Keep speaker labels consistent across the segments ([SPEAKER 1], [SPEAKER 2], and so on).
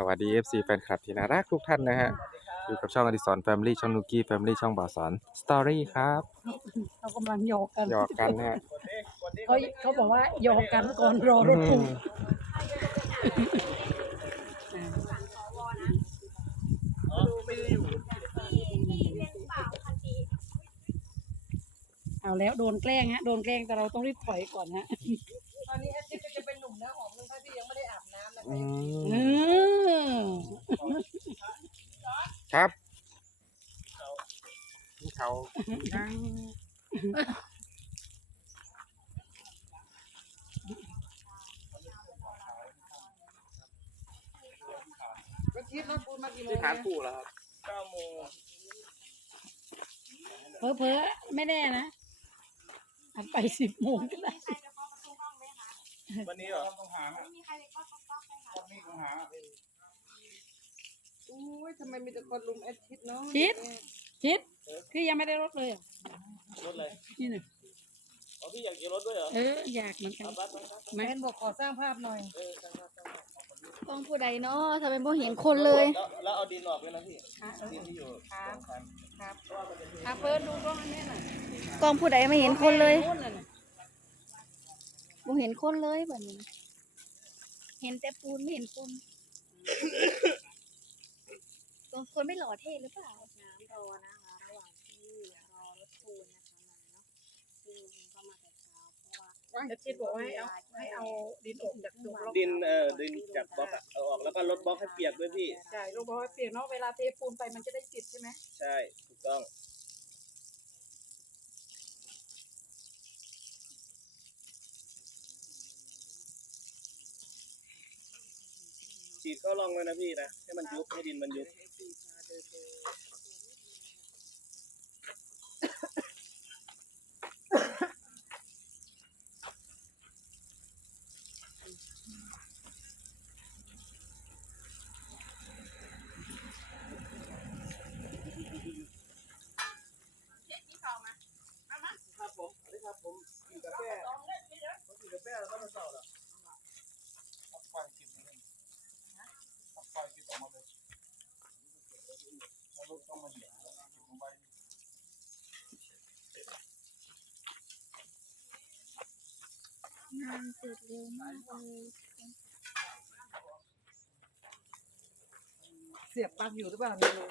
[SPEAKER 1] สวัสดี FC แฟนคลับที่น่ารักทุกท่านนะฮะ อยู่กับช่องอดิสรแฟมิลี่ช่องนุกี้แฟมิลี่ช่องบ่าวสอนสตอรี่ครับ
[SPEAKER 2] เรากำลังหยอกกัน
[SPEAKER 1] หยอกกันนะฮะ
[SPEAKER 2] เขาเขาบอกว่าหยอกกันก่อนรอรถ
[SPEAKER 1] อื
[SPEAKER 2] พุ่ง
[SPEAKER 1] ม
[SPEAKER 2] เอาแล้วโดนแกล้งฮะโดนแกล้งแต่เราต้องรีบถอยก่อนฮะ
[SPEAKER 3] ตอนนี้แอดชิปก็จะเป็นหนุ่มแล้วหอมนึงถ้าที่ยังไม่ได้อาบน้ำนะคะ
[SPEAKER 1] อื
[SPEAKER 2] อื
[SPEAKER 1] ม
[SPEAKER 2] ม
[SPEAKER 1] ครับเขานั่ง
[SPEAKER 3] แอดรถปูนมากี่โมง
[SPEAKER 1] ที่ฐานปู่แล้วครับ
[SPEAKER 3] เก้าโมง
[SPEAKER 2] เพอเพอๆไม่แน่นะอาจไปสิบโมงก็ได้
[SPEAKER 4] วันนี้เหรอต้องหาวันนี้ต้องหา
[SPEAKER 3] อุ้ยทำไมมีแต่คนลุมแอดชิปเนาะ
[SPEAKER 2] ชิด ชิด คือยังไม่ได้รถเลยเหรอ
[SPEAKER 4] รถเลย
[SPEAKER 2] นี่หนึ่ง
[SPEAKER 4] อ๋อพี่อยากขี่รถด้วยเหรอ
[SPEAKER 2] เออ อยากเหมือนกัน
[SPEAKER 4] เอาบัสมาครับ
[SPEAKER 3] แมนบอกขอสร้างภาพหน่อย
[SPEAKER 4] เออช่างภาพช่างภาพ
[SPEAKER 5] กล้องผู้ใดเนาะทำไมบ่เห็นคนเลย
[SPEAKER 4] แล้วแล้วเอาดินออกด้วยนะพี่
[SPEAKER 3] ค่ะเออ
[SPEAKER 4] ดินที่อยู่
[SPEAKER 3] ครับ
[SPEAKER 4] สองคัน
[SPEAKER 3] ครับอะเปิดดูกล้องอันนี้หน่อย
[SPEAKER 5] กล้องผู้ใดไม่เห็นคนเลย
[SPEAKER 3] นู่นน่ะน่ะ
[SPEAKER 5] บ่เห็นคนเลยแบบนี้ เห็นแต่ปูนไม่เห็นคนตรง คนไม่หล่อเท่หรือเปล่า น้ำรอนะคะระหว่างที่รอรถปูนนะคะมาเนาะซึ่งก็มาแต่เช้าเพราะว่า
[SPEAKER 2] แอดชิดบอกว่าให้เอาให้เอาดินออกจากตัวรถ
[SPEAKER 4] ดินเออดินจากบล็อกอะเอาออกแล้วก็ลดบล็อกให้เปียกด้วยพี่
[SPEAKER 2] ใช่ลูกบอกว่าเปลี่ยนเนาะเวลาเทปูนไปมันจะได้ติดใช่ไหม
[SPEAKER 4] ใช่ ถูกต้อง ฉีดเข้าร่องเลยนะพี่นะให้มันยุบให้ดินมันยุบผมสวัสดีครับผมอยู่กับแม่ผมอยู่กับแม่แล้วก็มาเศร้าแล้ว
[SPEAKER 6] ตัดไฟเก็บเลยตัดไฟเก็บออกมาเลยแล้วรถต้องมาเหยียบเก็บลงไป
[SPEAKER 5] งาน เร็วมากเลย
[SPEAKER 3] เสียบปลั๊กอยู่หรือเปล่าไม่รู้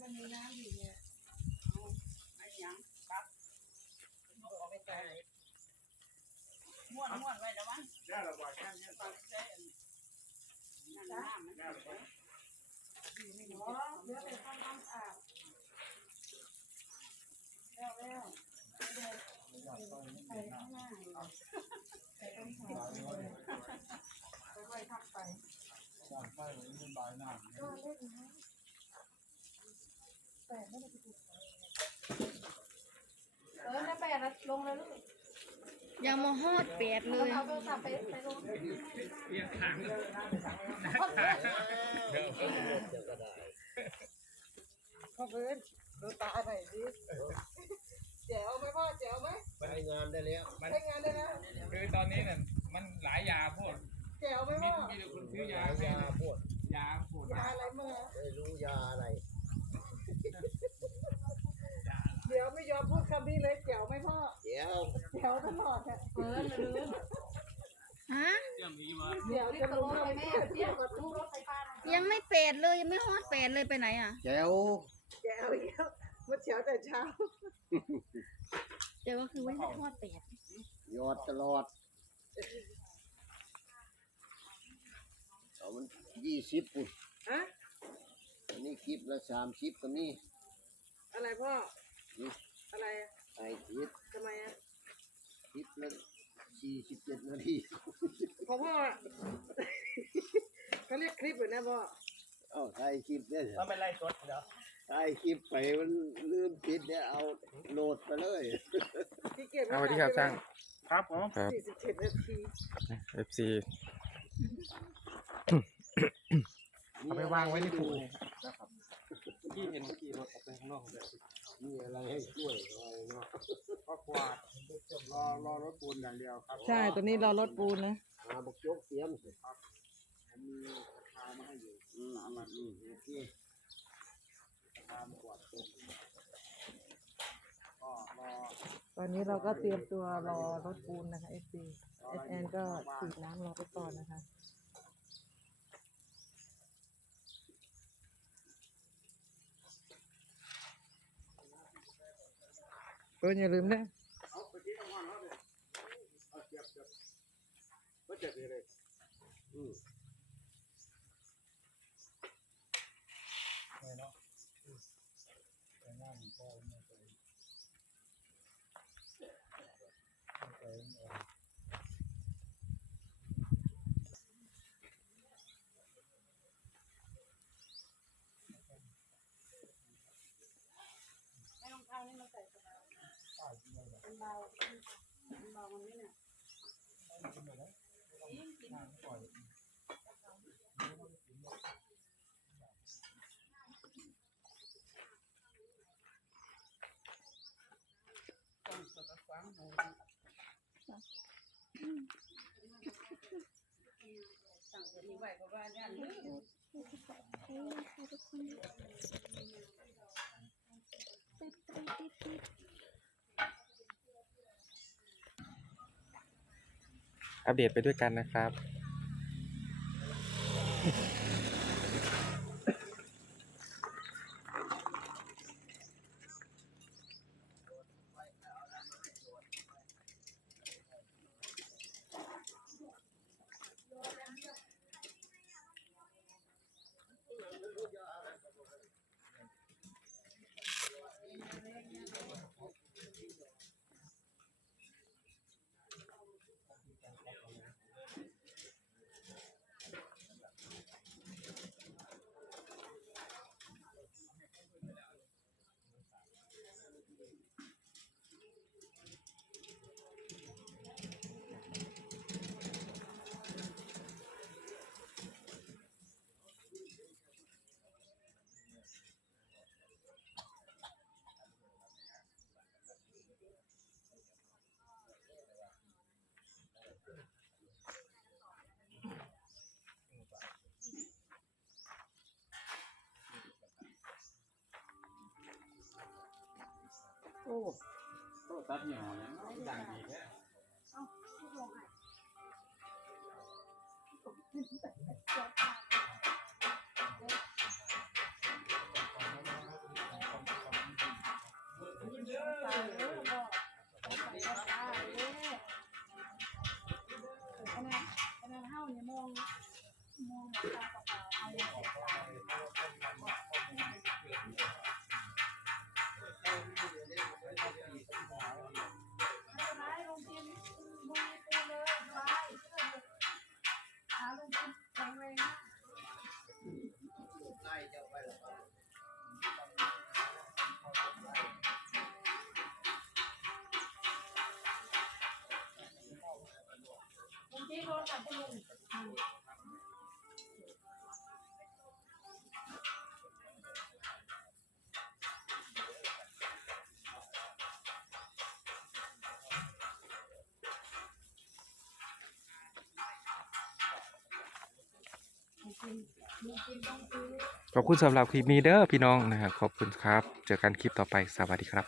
[SPEAKER 3] มันมีน้ำอยู่เนี่ย
[SPEAKER 2] ม้วนม้วนไว้แล้ววัน
[SPEAKER 6] ได้ระบายแค่นี้ตั้ง
[SPEAKER 3] อ๋อเดี๋ยวไปทำความสะอาดแล้วแล้วใส่ข้างหน้ำ ไป
[SPEAKER 6] ตั้งไว้เป็นบายหน้า
[SPEAKER 3] เล่นนะแปดไม่ได้ไปเออน้าแปดลงเลยลูก
[SPEAKER 5] ยังมาฮอดแปดเลย
[SPEAKER 3] เอาโทรศัพท์ไปไปลงพ่อเพื่อนดูตาหน่อยสิแจ๋วไหมพ่อแจ๋วไหม
[SPEAKER 4] ไปงานได้แล้ว
[SPEAKER 3] ใช้งานได้นะ
[SPEAKER 6] คือตอนนี้เนี่ยมันหลายยาพวก
[SPEAKER 3] แจ๋วไหม
[SPEAKER 6] มี
[SPEAKER 3] พ่อ
[SPEAKER 6] มีแต่คนซื้อยาให้
[SPEAKER 4] ยาพวก
[SPEAKER 6] ยาปวด
[SPEAKER 3] ยาอะไรเมื่อ
[SPEAKER 4] ไม่รู้ยาอะไร
[SPEAKER 3] เดี๋ยวไม่ยอมพูดคำนี้เลยแจ๋วไหมพ่อ
[SPEAKER 4] เดี๋ยว
[SPEAKER 3] แจ๋วตลอดอะเฟิร์นเลย
[SPEAKER 5] ฮะ
[SPEAKER 6] เรื่องนี้มา
[SPEAKER 3] แจ๋วจะรู้เลยแม่เที่ยวกับทุกรถไฟฟ้า
[SPEAKER 5] ยังไม่แปดเลยยังไม่ฮอดแปดเลยไปไหนอะ
[SPEAKER 4] แจ๋ว
[SPEAKER 3] แจ๋วอีกแล้ว มาแจ๋วแต่เช้า
[SPEAKER 5] เดี๋ยวก็คือว่าไม่ฮอดแปด
[SPEAKER 4] ยอดตลอดเอามันยี่สิบปุ่น
[SPEAKER 3] ฮะ
[SPEAKER 4] อันนี้คลิปละสามสิบก็มี
[SPEAKER 3] อะไรพ่อ
[SPEAKER 4] นี่
[SPEAKER 3] อะไรอะ
[SPEAKER 4] ไอ้คลิป
[SPEAKER 3] ทำไมอะ
[SPEAKER 4] คลิปละสี่สิบเจ็ดนาที
[SPEAKER 3] พอพ่อเขาเรียกคลิปอยู่นะพ่อ
[SPEAKER 4] เอ้าถ่ายคลิปเนี่ย
[SPEAKER 7] ก็ไม่ไล่สดเดี๋ยว
[SPEAKER 4] ถ่ายคลิปไปมันลืมปิดเนี่ยเอาโหลดไปเลย
[SPEAKER 3] พี่เก็บ
[SPEAKER 1] เอาสวัสดีครับช่าง
[SPEAKER 7] ครับผม
[SPEAKER 1] ครับ
[SPEAKER 3] สี่สิบเจ็ดนาที
[SPEAKER 1] FC เอาไปวางไว้ในถุง
[SPEAKER 4] ที่เห็นเมื่อกี้รถออกไปข้างนอกแบบมีอะไรให้ช่วยอะไรเนาะ
[SPEAKER 6] ครอบครัว
[SPEAKER 8] วาดรอรอรถปูนอย่างเดียวครับ
[SPEAKER 9] ใช่ตัวนี้รอรถปูนนะ
[SPEAKER 7] อ่าบกยกเตรียมสิ
[SPEAKER 8] ผมมีทางมาให้อยู่
[SPEAKER 7] อืมเอามาอืมโอเค
[SPEAKER 8] ตามกวดปูนก็รอ
[SPEAKER 9] ตอนนี้เราก็เตรียมตัวรอรถปูนนะคะ FC
[SPEAKER 8] รอ
[SPEAKER 9] เอ
[SPEAKER 8] อะไร
[SPEAKER 9] แอนก็ฉีดน้ำรอไปก่อนนะคะ ก็อย่าลืมนะ
[SPEAKER 8] เอาไปที่น้ำมันเขาเลยเอาเจ็บเจ็บไม่เจ็บเลย
[SPEAKER 7] อืม
[SPEAKER 8] ไม่เนาะแต่หน้ามันก็ไม่ เคยไม่เคยเออ
[SPEAKER 6] ให้รองเท้านี่มาใส่กระเป๋าเป็นเบาเป็นเบามันไม่หนัก ไว้เพราะว่าย่านลืม
[SPEAKER 1] อัปเดตไปด้วยกันนะครับ
[SPEAKER 7] โอ้ตัดหน่อเนี่ยดังดีแท้
[SPEAKER 1] ขอบคุณสำหรับคลิปนี้เด้อพี่น้องนะครับ ขอบคุณครับ เจอกันคลิปต่อไป สวัสดีครับ